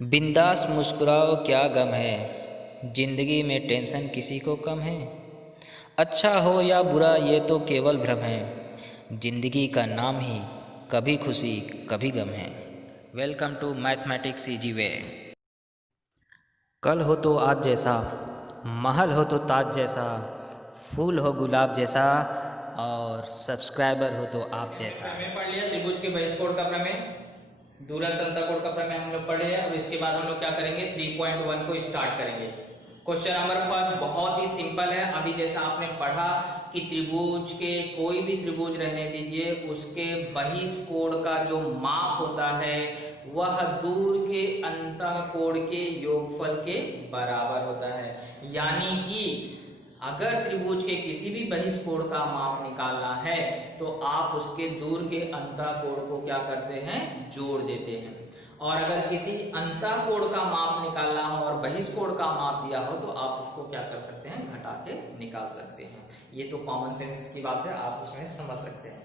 बिंदास मुस्कुराओ क्या गम है, जिंदगी में टेंशन किसी को कम है। अच्छा हो या बुरा ये तो केवल भ्रम है, जिंदगी का नाम ही कभी खुशी कभी गम है। Welcome to mathematics easy way. कल हो तो आज जैसा, महल हो तो ताज जैसा, फूल हो गुलाब जैसा और सब्सक्राइबर हो तो आप जैसा। प्रमेय पढ़ लिया, त्रिभुज के बहिष्कोण का प्रमेय, दूरस्थ अंतःकोण का प्रमेय हम लोग पढ़ लिया। अब इसके बाद हम लोग क्या करेंगे, 3.1 को स्टार्ट करेंगे। क्वेश्चन नंबर फर्स्ट बहुत ही सिंपल है। अभी जैसा आपने पढ़ा कि त्रिभुज के कोई भी त्रिभुज रहने दीजिए, उसके बहिष्कोण का जो माप होता है वह दूर के अंतःकोण के योगफल के बराबर होता है। यानी कि अगर त्रिभुज के किसी भी बहिष्कोण का माप निकालना है तो आप उसके दूर के अंतःकोण को क्या करते हैं, जोड़ देते हैं। और अगर किसी अंतःकोण का माप निकालना हो और बहिष्कोण का माप दिया हो तो आप उसको क्या कर सकते हैं, घटा के निकाल सकते हैं। ये तो कॉमन सेंस की बात है, आप उसमें समझ सकते हैं।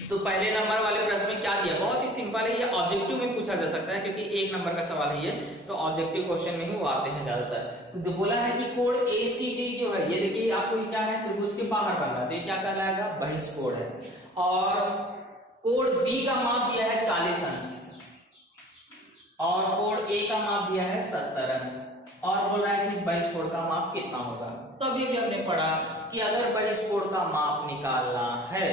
तो पहले नंबर वाले प्रश्न में क्या दिया, बहुत ही सिंपल है, ये ऑब्जेक्टिव में पूछा जा सकता है क्योंकि 1 नंबर का सवाल है ये, तो ऑब्जेक्टिव क्वेश्चन में ही वो आते हैं ज्यादातर। तो बोला है कि कोण ACD जो है, ये देखिए आपको क्या है, त्रिभुज के बाहर बन रहा है तो ये क्या कहलाएगा, बहिष्कोण है। और कोण B का माप दिया है 40 अंश और कोण A का माप दिया है 70 अंश और बोल रहा है कि इस बहिष्कोण का माप कितना होगा। तो अभी भी हमने पढ़ा कि अगर बहिष्कोण का माप निकालना है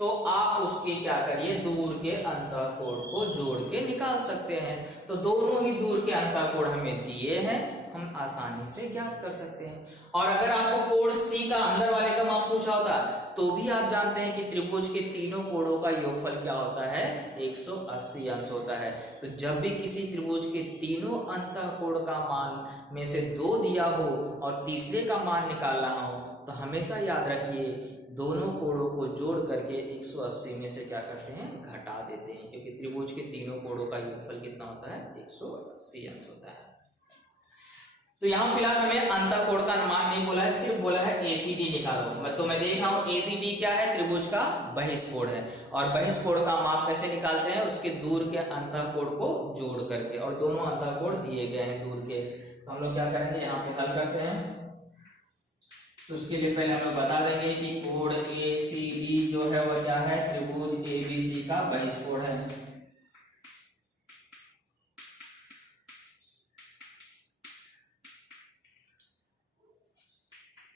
तो आप उसके क्या करिए, दूर के अंतःकोण को जोड़ के निकाल सकते हैं। तो दोनों ही दूर के अंतःकोण हमें दिए हैं, हम आसानी से ज्ञात कर सकते हैं। और अगर आपको कोण C का अंदर वाले का माप पूछा होता तो भी आप जानते हैं कि त्रिभुज के तीनों कोणों का योगफल क्या होता है, 180 अंश होता है। तो जब भी किसी त्रिभुज के तीनों अंतःकोण का मान में से 2 दिया हो और तीसरे का मान निकालना हो तो हमेशा याद रखिए दोनों कोणों को जोड़ करके 180 में से क्या करते हैं, घटा देते हैं, क्योंकि त्रिभुज के तीनों कोणों का योगफल कितना होता है, 180 अंश होता है। तो यहाँ फिलहाल हमें अंतःकोण का मान नहीं बोला है, सिर्फ बोला है ACD निकालो। तो मैं देख रहा हूँ ACD क्या है, त्रिभुज का बहिष्कोण है। और बहिष्कोण का माप कैसे निकालते हैं, उसके दूर के अंतःकोण को जोड़ करके, और दोनों अंतःकोण दिए गए हैं दूर के। तो हम लोग क्या करेंगे, यहाँ पे हल करते हैं। तो उसके लिए पहले हम लोग बता देंगे कि कोण ACD जो है वह क्या है, त्रिभुज ABC का बहिष्कोण है।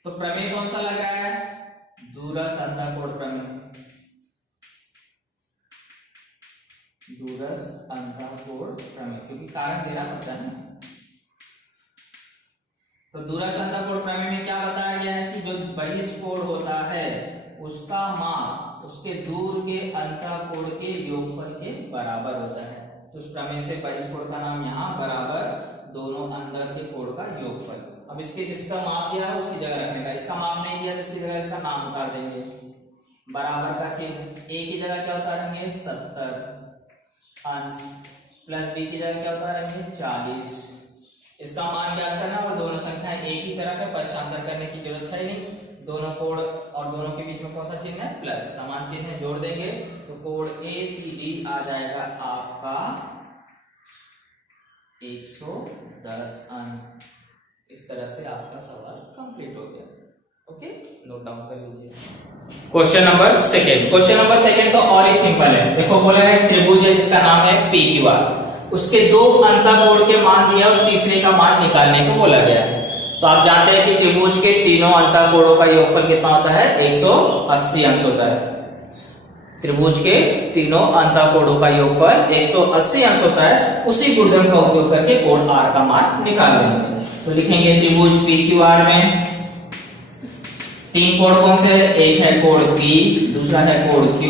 तो प्रमेय कौन सा लग रहा है, दूरस्थ अंतःकोण प्रमेय, दूरस्थ अंतःकोण प्रमेय, क्योंकि कारण दे रहा होता है ना। तो दूरस्थ अंतःकोण प्रमेय में क्या बताया गया है कि जो बहिष्कोण होता है उसका मान उसके दूर के अंतःकोण के योगफल के बराबर होता है। तो उस प्रमेय से बहिष्कोण का नाम यहाँ बराबर दोनों अंदर के कोण का योगफल। अब इसके जिसका माप दिया है उसकी जगह रखने का, इसका माप नहीं दिया तो उसकी जगह इसका नाम उतार देंगे, बराबर का चिन्ह। A की जगह क्या उतारेंगे, 70 अंश, प्लस B की जगह क्या उतारेंगे, 40। इसका मान ज्ञात करना और दोनों संख्याएं एक ही तरफ है, पक्षांतर करने की जरूरत है नहीं। दोनों कोण और दोनों के बीच में कौन सा चिन्ह है, प्लस, समान चिन्ह है, जोड़ देंगे तो कोण ACD आ जाएगा आपका 110 अंश। इस तरह से आपका सवाल कंप्लीट हो गया। ओके, नोट डाउन कर लीजिए। क्वेश्चन नंबर सेकेंड तो और ही सिंपल है। देखो बोला है त्रिभुज है जिसका नाम है PQR, उसके 2 अंतःकोण के मान दिया और तीसरे का मान निकालने को बोला गया है। तो आप जानते हैं कि त्रिभुज के तीनों अंतःकोणों का योगफल कितना होता है, 180 अंश होता है। त्रिभुज के तीनों अंतःकोणों का योगफल 180 अंश होता है। उसी गुणधर्म का उपयोग करके कोण R का मान निकाल लेंगे। तो लिखेंगे त्रिभुज PQR में 3 कोण कौन से है, एक है कोण P, दूसरा है कोण Q,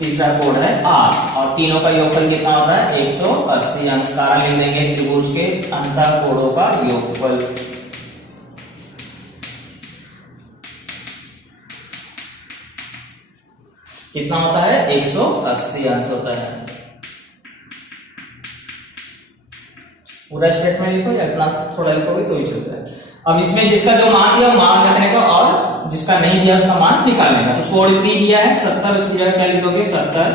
तीसरा कोण है R, और तीनों का योगफल कितना होता है, 180 अंश। कारण लिख देंगे त्रिभुज के अंतःकोणों का योगफल। कितना होता है, 180 अंश होता है। पूरा स्टेटमेंट लिखो या इतना थोड़ा लिखोगे तो ही चलता है। अब इसमें जिसका जो मान दिया मान रखने का और जिसका नहीं दिया उसका मान निकालने का। तो कोण P दिया है 70, उसकी जगह क्या लिखोगे, 70,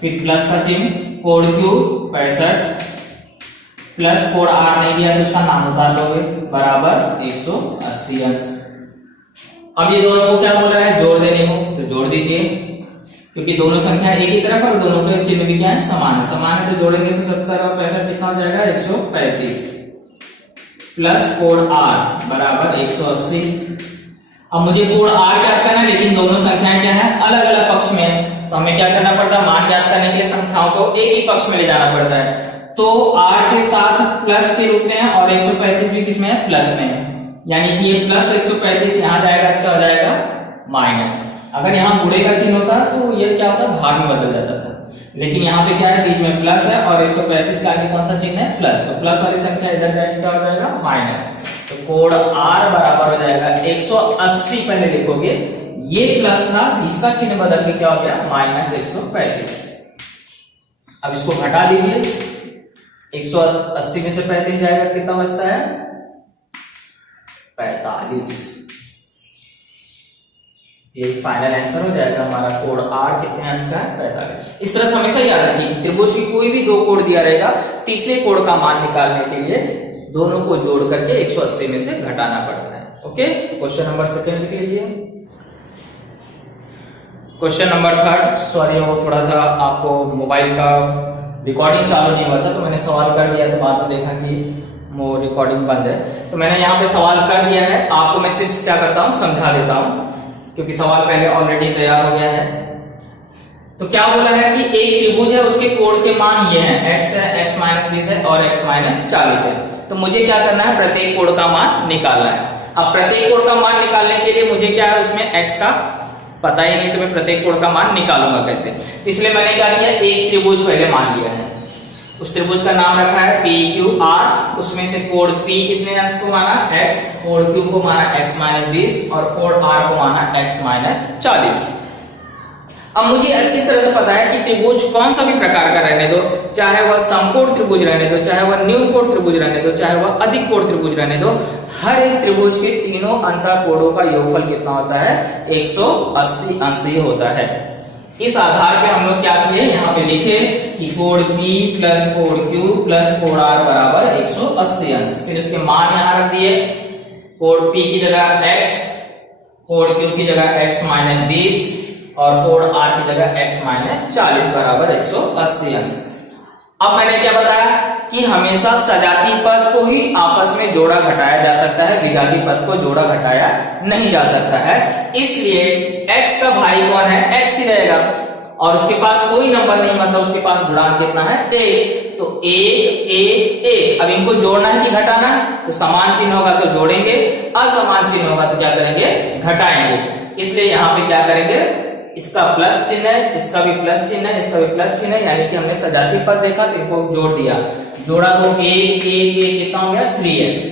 फिर प्लस का चिन्ह, कोण Q 65 प्लस कोण आर नहीं दिया तो उसका मान उतार लोगे, बराबर 180 अंश। अब ये दोनों को क्या बोला है, जोड़ देने को, तो जोड़ दीजिए, क्योंकि दोनों संख्या एक ही तरफ और दोनों के चिन्ह भी क्या है, समान है। समान है तो जोड़ेंगे तो 70 और 65 कितना हो जाएगा, 135 प्लस कोण आर बराबर 180। अब मुझे कोण आर ज्ञात करना है, लेकिन दोनों संख्याएं क्या है, अलग अलग पक्ष में है, तो हमें क्या करना पड़ता है, मान ज्ञात करने के लिए संख्याओं को एक ही पक्ष में ले जाना पड़ता है। तो r के साथ प्लस के रूप में है और 135 भी किसमें है, प्लस में है, यानी कि ये प्लस 135 यहाँ जाएगा, क्या हो जाएगा, माइनस। अगर यहाँ बुरे का चिन्ह होता तो ये क्या होता, भाग में बदल जाता था, लेकिन यहाँ पे क्या है, बीच में प्लस है और 135 का आगे कौन सा चिन्ह है, प्लस, तो प्लस वाली संख्या इधर जाएगी, क्या हो जाएगा, माइनस। तो कोण r बराबर हो जाएगा 180, पहले लिखोगे, ये प्लस था, इसका चिन्ह बदल के क्या हो गया, माइनस 135। अब इसको घटा दीजिए, 180 में से 35 जाएगा, कितना बचता है, 45। ये फाइनल आंसर हो जाएगा हमारा, कोण r कितने अंश का है, 45। इस तरह से हमेशा याद रखिए, त्रिभुज की कोई भी दो कोण दिया रहेगा, तीसरे कोण का मान निकालने के लिए दोनों को जोड़ करके 180 में से घटाना पड़ता है। ओके, क्वेश्चन नंबर 2 लिख लीजिए। क्वेश्चन नंबर 3, सॉरी वो थोड़ा सा आपको मोबाइल का रिकॉर्डिंग चालू नहीं हुआ था, तो मैंने सवाल कर दिया, तो बाद में देखा कि वो रिकॉर्डिंग बंद है, तो मैंने यहाँ पे सवाल कर दिया है। आपको मैं सिर्फ क्या करता हूँ, समझा देता हूँ, क्योंकि सवाल पहले ऑलरेडी तैयार हो गया है। तो क्या बोला है कि एक त्रिभुज है, उसके कोण के मान ये हैं, x है, x माइनस 20 है और x माइनस 40 है। तो मुझे क्या करना है, प्रत्येक कोण का मान निकालना है। अब प्रत्येक कोण का मान निकालने के लिए मुझे क्या है, उसमें x का पता ही नहीं, तो मैं प्रत्येक कोण का मान निकालूंगा कैसे, इसलिए मैंने क्या किया, एक त्रिभुज पहले मान लिया है, उस त्रिभुज का नाम रखा है PQR, उसमें से कोण P कितने अंश को माना, x, कोण Q को माना x माइनस 20 और कोण R को माना x माइनस 40। अब मुझे अच्छी तरह से पता है कि त्रिभुज कौन सा भी प्रकार का रहने दो, चाहे वह समकोण त्रिभुज रहने दो, चाहे वह न्यूनकोण त्रिभुज रहने दो, चाहे वह अधिक कोण त्रिभुज रहने दो, हर एक त्रिभुज के तीनों अंतःकोणों का योगफल कितना होता है, 180 अंश ही होता है। इस आधार पे हम लोग क्या किए, यहाँ पे लिखे कि कोण P प्लस कोण Q प्लस कोण R बराबर 180 अंश। फिर उसके मान यहाँ रख दिए, कोण P की जगह x, कोण Q की जगह x माइनस 20 और कोण R की जगह x माइनस 40 बराबर 180 अंश। अब मैंने क्या बताया कि हमेशा सजातीय पद को ही आपस में जोड़ा घटाया जा सकता है, विघातीय पद को जोड़ा घटाया नहीं जा सकता है। इसलिए x का भाई कौन है, x ही रहेगा, और उसके पास कोई नंबर नहीं, मतलब उसके पास गुणांक कितना है, 1, तो 1 1 1। अब इनको जोड़ना है कि घटाना है, तो समान चिन्ह होगा तो जोड़ेंगे, असमान चिन्ह होगा तो क्या करेंगे, घटाएंगे। इसलिए यहाँ पे क्या करेंगे, इसका प्लस चिन्ह है, इसका भी प्लस चिन्ह है, इसका भी प्लस चिन्ह है, यानी कि हमने सजातीय पद देखा तो इनको जोड़ दिया, जोड़ा तो 1 1 1 कितना हो गया, 3x,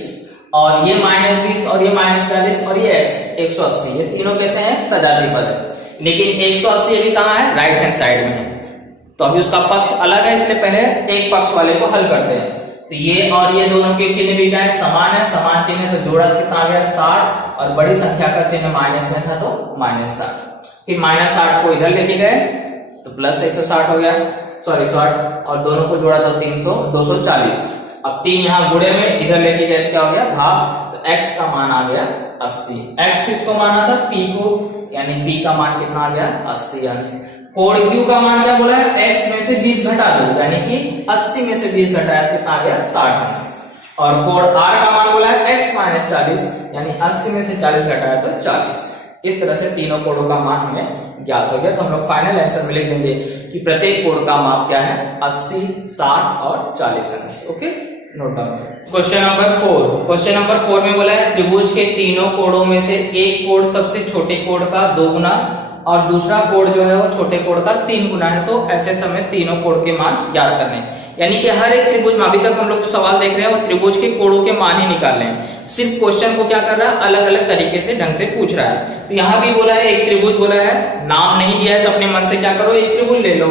और ये माइनस 20 और ये माइनस 40 और ये x 180, ये तीनों कैसे हैं, सजातीय पद है। लेकिन 180 अभी कहाँ है, राइट हैंड साइड में है, तो अभी उसका पक्ष अलग है, इसलिए पहले एक पक्ष वाले को हल करते हैं। तो ये और ये दोनों के चिन्ह भी क्या है, समान है, समान चिन्ह है, तो जोड़ा कितना आ गया 60, और बड़ी संख्या का चिन्ह माइनस में था तो माइनस 60। फिर माइनस 60 को इधर लेके गए तो प्लस 160 हो गया, सॉरी 60, और दोनों को जोड़ा तो 240। अब 3 यहाँ गुणे में इधर लेके गए तो क्या हो गया, भाग, तो x का मान आ गया 80। x किसको माना था, p को, यानी p का मान कितना आ गया, 80 अंश। कोण q का मान क्या बोला है, x में से 20 घटा दो, यानी कि 80 में से 20 घटाया कितना आ गया, 60 अंश। और कोण r का मान बोला है x माइनस 40, यानी 80 में से 40 घटाया तो 40। इस तरह से तीनों कोणों का मान हमें ज्ञात हो गया, तो हम लोग फाइनल आंसर में लिख देंगे कि प्रत्येक कोण का माप क्या है, 80 60 और 40 अंश। Okay, note down. Question number 4, question number 4 में बोला है त्रिभुज के तीनों कोणों में से एक कोण सबसे छोटे कोण का 2 गुना और दूसरा कोण जो है वो छोटे कोण का 3 गुना है, तो ऐसे समय तीनों कोण के मान ज्ञात करने हैं। यानी कि हर एक त्रिभुज में, अभी तक हम लोग जो सवाल देख रहे हैं वो त्रिभुज के कोणों के मान ही निकाल रहे हैं, सिर्फ क्वेश्चन को क्या कर रहा है, अलग अलग तरीके से ढंग से पूछ रहा है। तो यहाँ भी बोला है एक त्रिभुज बोला है, नाम नहीं दिया है तो अपने मन से क्या करो, एक त्रिभुज ले लो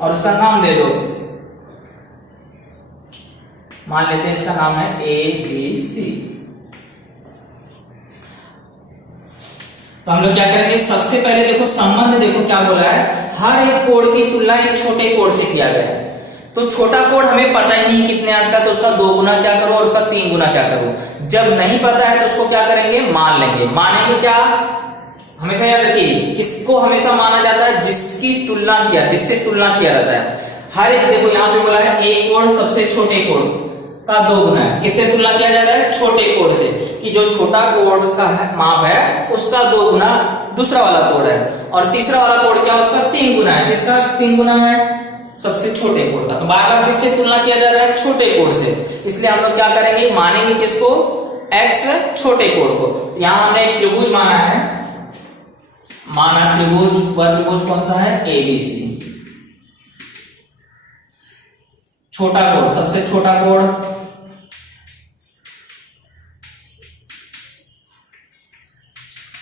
और उसका नाम दे दो। मान लेते हैं इसका नाम है ABC। तो हम लोग क्या करेंगे, सबसे पहले देखो संबंध, देखो क्या बोला है, हर एक कोण की तुलना एक छोटे कोण से किया गया है। तो छोटा कोण हमें पता ही नहीं कितने अंश का, तो उसका 2 गुना क्या करूं और उसका 3 गुना क्या करूं। जब नहीं पता है तो उसको क्या करेंगे, मान लेंगे। मानेंगे क्या, हमेशा याद रखिए किसको हमेशा माना जाता है, जिसकी तुलना किया, जिससे तुलना किया जाता है। हर एक, देखो यहाँ पे बोला है एक कोण सबसे छोटे कोण का 2 गुना है। किससे तुलना किया जा रहा है, छोटे कोण से, कि जो छोटा कोण का माप है उसका 2 गुना दूसरा वाला कोण है, और तीसरा वाला कोण क्या, उसका 3 गुना है। किसका 3 गुना है, सबसे छोटे कोण का। तो बार बार किससे तुलना किया जा रहा है, छोटे कोण से, इसलिए हम लोग क्या करेंगे, मानेंगे किसको, x छोटे कोण को। यहां हमने एक त्रिभुज माना है, माना त्रिभुज, वह त्रिभुज कौन सा है, ABC। छोटा कोण, सबसे छोटा कोण,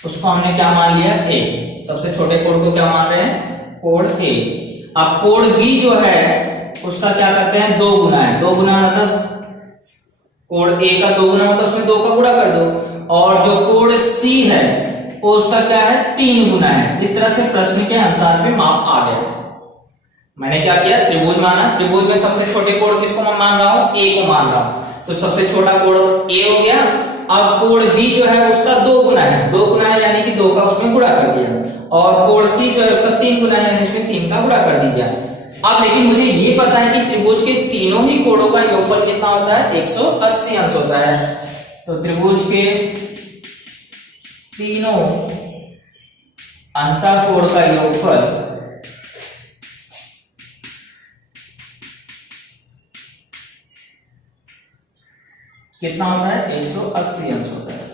उसको हमने क्या मान लिया, A। सबसे छोटे कोण को क्या मान रहे हैं, कोण A। अब कोण B जो है उसका क्या करते हैं, 2 गुना है। 2 गुना मतलब कोण A का 2 गुना मतलब उसमें 2 का गुणा कर दो, और जो कोण C है वो उसका क्या है, 3 गुना है। इस तरह से प्रश्न के अनुसार में माप आ गया। मैंने क्या किया, त्रिभुज माना, त्रिभुज में सबसे छोटे कोण किसको मैं मान रहा हूं, A को मान रहा हूं, तो सबसे छोटा कोण A हो गया। अब कोण B जो है उसका 2 गुना है, 2 गुना है यानी कि 2 का उसमें गुणा कर दिया, और कोण C जो है उसका 3 गुना है यानी उसमें 3 का गुणा कर दीजिए। अब लेकिन मुझे ये पता है कि त्रिभुज के तीनों ही कोणों का योगफल कितना होता है, 180 अंश होता है। तो त्रिभुज के तीनों अंतःकोण का योगफल कितना होता है, 180 अंश होता है।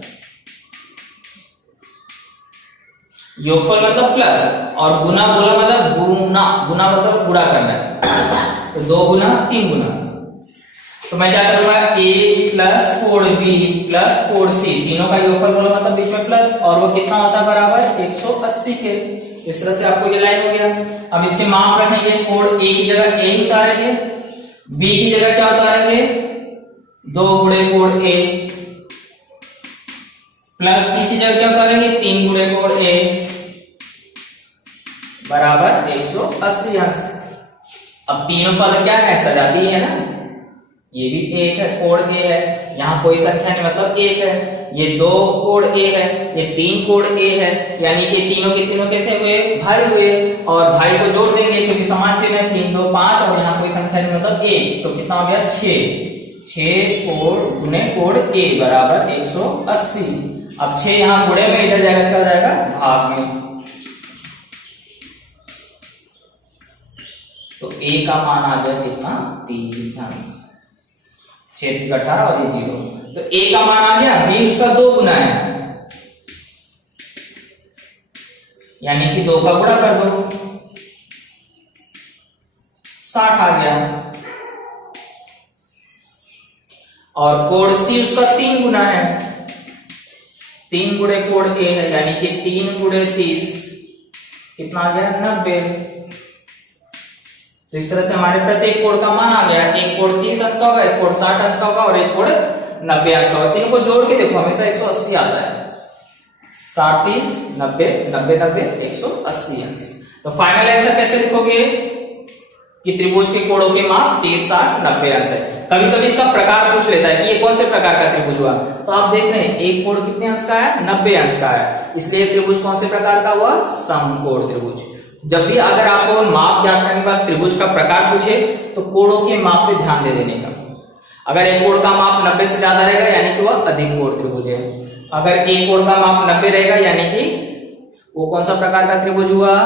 योगफल मतलब प्लस, और गुना बोला मतलब गुना, गुना मतलब गुणा करना है, तो 2 गुना 3 गुना। तो मैं क्या करूंगा, A प्लस कोण B प्लस कोण C, तीनों का योगफल बोला मतलब बीच में प्लस, और वो कितना होता है, बराबर 180 के। इस तरह से आपको ये लाइन हो गया। अब इसके माप रखेंगे, कोण A की जगह A उतारेंगे, B की जगह क्या उतारेंगे, 2 गुणे कोण A, प्लस C की जगह क्या उतारेंगे, 3 गुणे कोण A, बराबर 180 अंश। अब तीनों पद क्या है, सजाती है ना, ये भी 1 है, कोण A है, यहाँ कोई संख्या नहीं मतलब 1 है, ये 2 कोण A है, ये 3 कोण A है, यानी कि तीनों के तीनों कैसे हुए, भाई हुए, और भाई को जोड़ देंगे क्योंकि समान चिन्ह है, 3 2 5, और यहाँ कोई संख्या नहीं मतलब 1, तो कितना हो गया, 6 कोण गुणे कोण A बराबर 180। अब 6 यहाँ गुणे में, इधर जाएगा क्या जाएगा, भाग में, तो A का मान आ गया कितना, 30 अंश। 6 3 18 और ये 0, तो A का मान आ गया, B उसका 2 गुना है, यानी कि 2 का गुणा कर दो, 60 आ गया। और कोण C उसका 3 गुना है, 3 गुणे कोण A है, यानी कि 3 गुणे 30, कितना आ गया, 90। तो इस तरह से हमारे प्रत्येक कोण का मान आ गया, एक कोण 30 अंश का होगा, एक कोण 60 अंश का होगा, और एक कोण 90 अंश का होगा। तीनों को जोड़ के देखो हमेशा 180 आता है, 60 30 90 90 90 180 अंश। तो फाइनल आंसर कैसे लिखोगे कि त्रिभुज के कोणों के माप 30 60 90 अंश है। कभी कभी इसका प्रकार पूछ लेता है कि ये कौन से प्रकार का त्रिभुज हुआ, तो आप देख रहे हैं एक कोण कितने अंश का है, 90 अंश का है, इसलिए त्रिभुज कौन से प्रकार का हुआ, समकोण त्रिभुज। जब भी अगर आपको माप ज्ञात करने के बाद त्रिभुज का प्रकार पूछे तो कोणों के माप पे ध्यान दे देने का। अगर एक कोण का माप 90 से ज्यादा रहेगा यानी कि वह अधिक कोण त्रिभुज है, अगर एक कोण का माप 90 रहेगा यानी कि वो कौन सा प्रकार का त्रिभुज हुआ,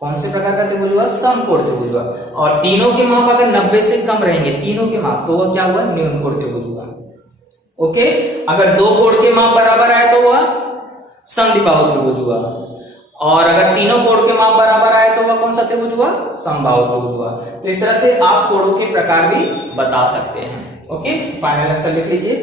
कौन से प्रकार का त्रिभुज हुआ, समकोण त्रिभुज हुआ। और तीनों के माप अगर 90 से कम रहेंगे तीनों के माप, तो वह क्या हुआ, न्यूनकोण त्रिभुज हुआ। ओके, अगर दो कोण के माप बराबर आए तो वह समद्विबाहु त्रिभुज हुआ, और अगर तीनों कोण के माप बराबर आए तो वह कौन सा त्रिभुज हुआ, समबाहु त्रिभुज हुआ। तो इस तरह से आप कोणों के प्रकार भी बता सकते हैं। ओके, फाइनल आंसर लिख लीजिए।